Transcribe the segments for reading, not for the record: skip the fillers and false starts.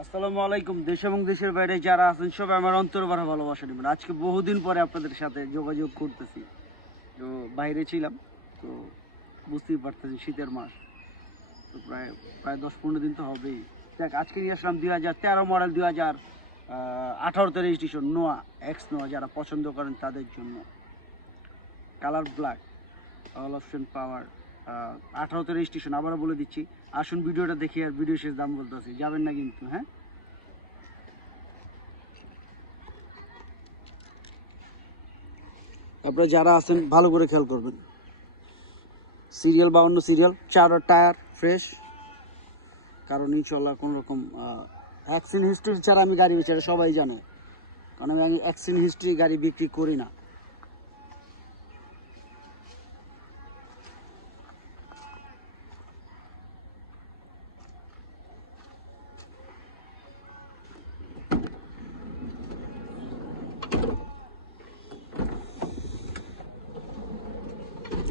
আসসালামু আলাইকুম। দেশ এবং দেশের বাইরে যারা আছেন সবাই আমার অন্তর ভরা ভালোবাসা নেবেন। আজকে বহুদিন পরে আপনাদের সাথে যোগাযোগ করতেছি। তো বাইরে ছিলাম, তো বুঝতেই পারতেছি শীতের মাস, তো প্রায় প্রায় 10-15 দিন তো হবেই। দেখ, আজকে নিয়ে আসলাম 2013 মডেল, 2018তে রেজিস্ট্রেশন নোয়া এক্স নোয়া। যারা পছন্দ করেন তাদের জন্য colour black, all option power, 18তে রেজিস্ট্রেশন। আবারও বলে দিচ্ছি, আসুন ভিডিওটা দেখি আর ভিডিও শেষ দাম বলতেছি, যাবেন না কিন্তু। হ্যাঁ, আপনারা যারা আছেন ভালো করে খেয়াল করবেন। সিরিয়াল 52 সিরিয়াল, 4 টায়ার ফ্রেশ, কারণ ইনশাল্লাহ কোনো রকম অ্যাক্সিডেন্ট হিস্ট্রি ছাড়া আমি গাড়ি বেচি, এটা সবাই জানে। কারণ আমি অ্যাক্সিডেন্ট হিস্ট্রি গাড়ি বিক্রি করি না।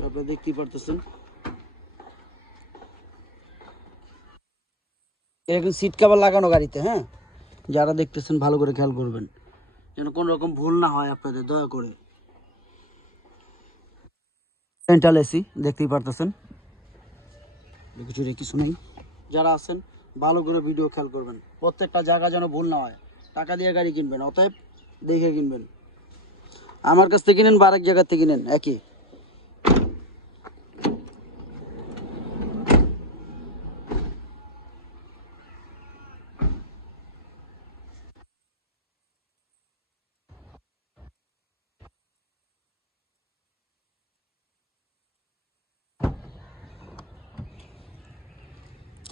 আপনারা দেখতেই পারতেছেন, এরকম সিট কভার লাগানো গাড়িতে। হ্যাঁ, যারা দেখতেছেন ভালো করে খেয়াল করবেন যেন কোনো রকম ভুল না হয় আপনাদের, দয়া করে। সেন্ট্রাল এসি দেখতেই পারতেছেন, কিছু নেই। যারা আছেন ভালো করে ভিডিও খেয়াল করবেন, প্রত্যেকটা জায়গা যেন ভুল না হয়। টাকা দিয়ে গাড়ি কিনবেন, অতএব দেখে কিনবেন। আমার কাছ থেকে কিনেন বা আরেক জায়গা থেকে কিনেন, একই।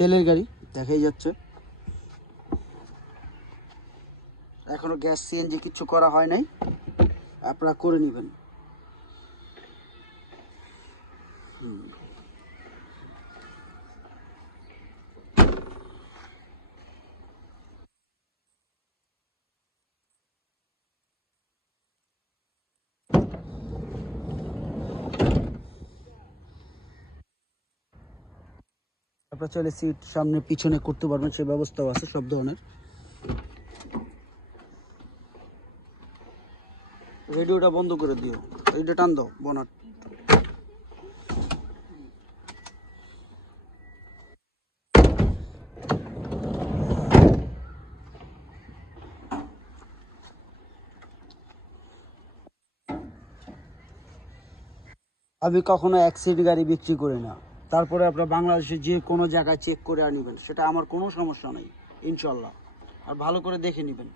তেলের গাড়ি দেখাই যাচ্ছে, এখনো গ্যাস সিএনজি কিছু করা হয় নাই, আপনারা করে নেবেন। আপনারা চলে সিট সামনে পিছনে করতে পারবেন, সেই ব্যবস্থাও আছে সব ধরনের। রেডিওটা বন্ধ করে দিও, রেডিও টান দাও বনাট। আমি কখনো অ্যাক্সিডেন্ট গাড়ি বিক্রি করি না। তারপরে আপনার বাংলাদেশে যে কোনো জায়গায় চেক করে আনিবেন, সেটা আমার কোনো সমস্যা নেই ইনশাল্লাহ। আর ভালো করে দেখে নেবেন।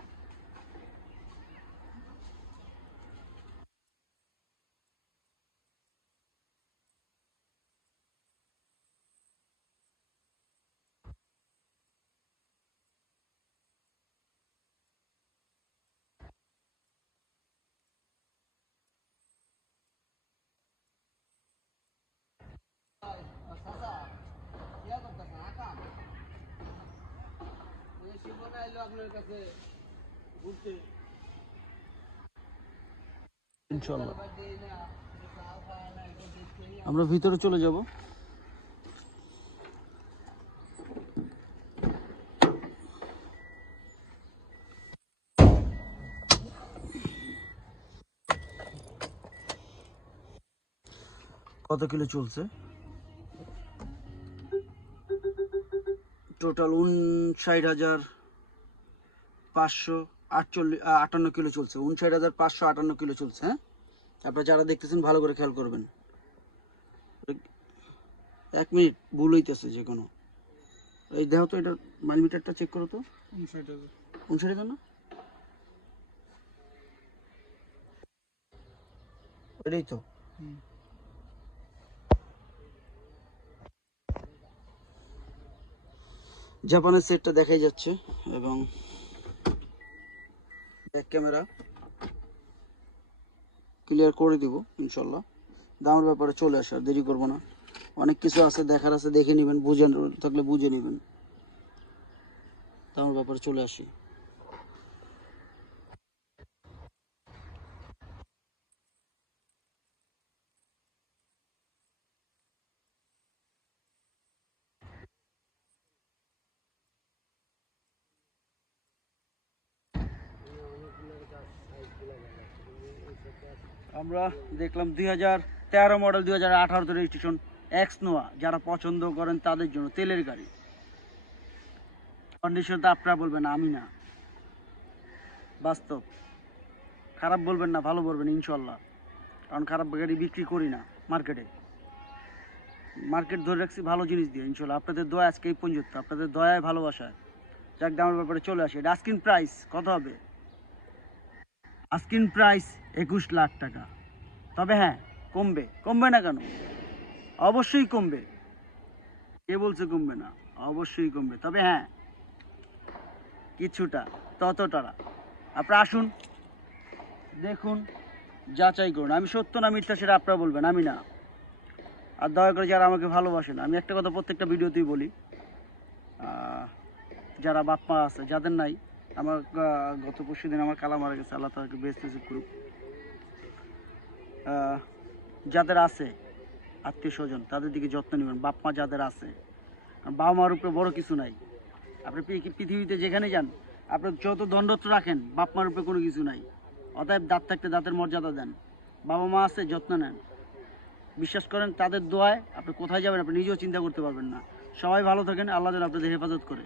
ইনশাল্লাহ আমরা ভিতরে চলে যাব। কত কিলো চলছে? টোটাল 59,558 কিলো চলছে, 59,558 কিলো চলছে। হ্যাঁ, আপনারা যারা দেখতেছেন ভালো করে খেয়াল করবেন। 1 মিনিট, ভুল হইতেছে যে কোনো। এই দেখো তো, এটা মাইল মিটারটা চেক করো তো। 59,000 না? এটাই তো। জাপানের সেটটা দেখাই যাচ্ছে, এবং ব্যাক ক্যামেরা ক্লিয়ার করে দিব ইনশাল্লাহ। দামের ব্যাপারে চলে আসে, আর দেরি করবো না। অনেক কিছু আছে দেখার, আছে দেখে নেবেন, বুঝে থাকলে বুঝে নেবেন। দামের ব্যাপারে চলে আসি। আমরা দেখলাম 2013 মডেল 2018 রেজিস্ট্রেশন এক্স নোয়া, যারা পছন্দ করেন তাদের জন্য তেলের গাড়ি। কন্ডিশন তো আপনারা বলবেন, আমি না, বাস্তব। খারাপ বলবেন না, ভালো বলবেন ইনশাল্লাহ, কারণ খারাপ গাড়ি বিক্রি করি না মার্কেটে। মার্কেট ধরে রাখছি ভালো জিনিস দিয়ে ইনশাল্লাহ। আপনাদের দয়া আজকে এই পর্যন্ত, আপনাদের দয়ায় ভালোবাসায়। যাক, দামের ব্যাপারে চলে আসে। আস্কিং প্রাইস কত হবে? আস্কিং প্রাইস 21 লাখ টাকা। তবে হ্যাঁ, কমবে। কমবে না কেন? অবশ্যই কমবে। কে বলছে কমবে না? অবশ্যই কমবে। তবে হ্যাঁ, কিছুটা, ততটা না। আপনারা আসুন, দেখুন, যাচাই করুন। আমি সত্য না মিথ্যা সেটা আপনারা বলবেন, আমি না। আর দয়া করে যারা আমাকে ভালোবাসেন, আমি একটা কথা প্রত্যেকটা ভিডিওতেই বলি, যারা বাপ মা আছে, যাদের নাই, আমার গত পরশু দিন আমার খালা মারা গেছে, আল্লাহ তাদেরকে বেস্ট নসিব করুক। যাদের আছে আত্মীয় স্বজন, তাদের দিকে যত্ন নেবেন। বাপ মা যাদের আছে, বাবা মার উপরে বড় কিছু নাই। আপনি পৃথিবীতে যেখানে যান, আপনি যত দণ্ডত্ব রাখেন, বাপ মার উপরে কোনো কিছু নাই। অতএব দাঁত থাকতে দাঁতের মর্যাদা দেন। বাবা মা আছে, যত্ন নেন। বিশ্বাস করেন, তাদের দোয়ায় আপনি কোথায় যাবেন আপনি নিজেও চিন্তা করতে পারবেন না। সবাই ভালো থাকেন, আল্লাহ যেন আপনাদের হেফাজত করে।